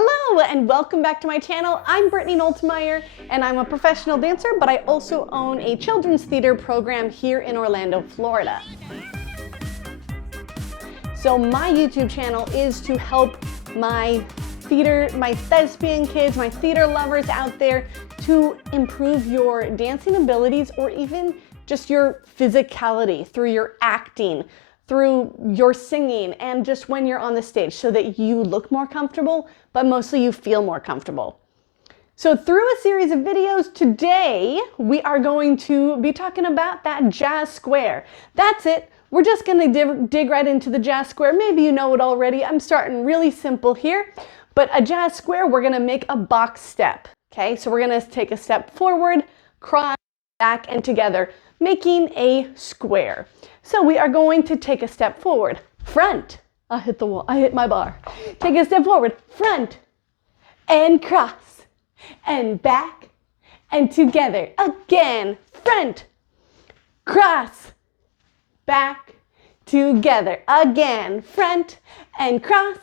Hello and welcome back to my channel. I'm Brittany Noltemeyer and I'm a professional dancer, but I also own a children's theater program here in Orlando, Florida. So my YouTube channel is to help my thespian kids, my theater lovers out there to improve your dancing abilities or even just your physicality through your acting, through your singing, and just when you're on the stage so that you look more comfortable, but mostly you feel more comfortable. So through a series of videos today, we are going to be talking about that jazz square. That's it. We're just gonna dig right into the jazz square. Maybe you know it already. I'm starting really simple here, but a jazz square, we're gonna make a box step. Okay, so we're gonna take a step forward, cross, back, and together, making a square. So we are going to take a step forward, front. I hit the wall, I hit my bar. Take a step forward, front, and cross, and back, and together. Again, front, cross, back, together. Again, front, and cross,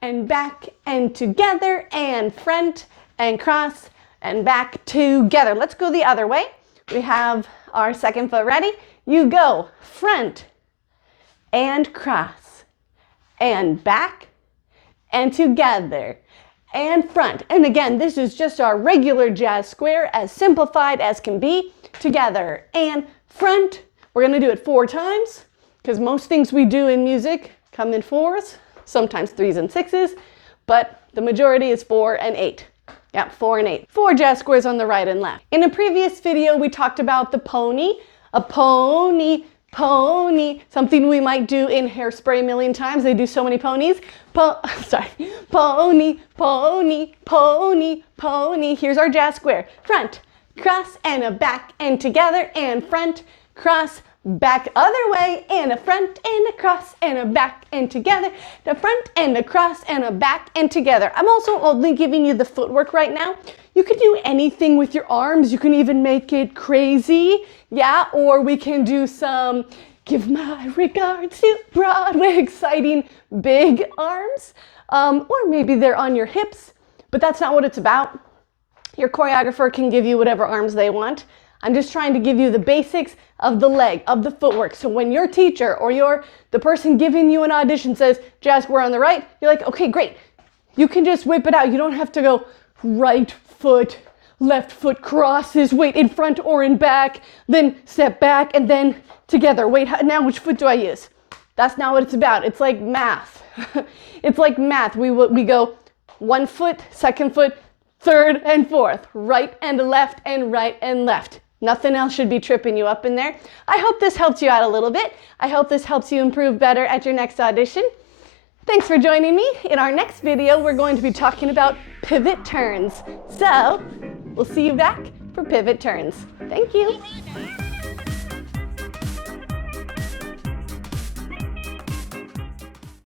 and back, and together, and front, and cross, and back, together. Let's go the other way. We have our second foot ready. You go front and cross and back and together and front. And again, this is just our regular jazz square, as simplified as can be. Together and front. We're gonna do it 4 times because most things we do in music come in 4s, sometimes 3s and 6s, but the majority is 4 and 8. Yeah, 4 and 8. 4 jazz squares on the right and left. In a previous video, we talked about the pony. A pony, pony, something we might do in Hairspray a million times. They do so many ponies. Pony, pony, pony, pony. Here's our jazz square. Front, cross, and a back, and together, and front, cross, back, other way, and a front, and a cross, and a back, and together, the front, and a cross, and a back, and together. I'm also only giving you the footwork right now. You can do anything with your arms. You can even make it crazy, yeah, or we can do some give my regards to Broadway, exciting big arms, or maybe they're on your hips, but that's not what it's about. Your choreographer can give you whatever arms they want. I'm just trying to give you the basics of the leg, of the footwork. So when your teacher or the person giving you an audition says, jazz square on the right, you're like, okay, great. You can just whip it out. You don't have to go right foot, left foot crosses, wait, in front or in back, then step back and then together. Wait, now which foot do I use? That's not what it's about. It's like math. It's like math. We go 1 foot, 2nd foot, 3rd and 4th, right and left and right and left. Nothing else should be tripping you up in there. I hope this helps you out a little bit. I hope this helps you improve better at your next audition. Thanks for joining me. In our next video, we're going to be talking about pivot turns. So we'll see you back for pivot turns. Thank you.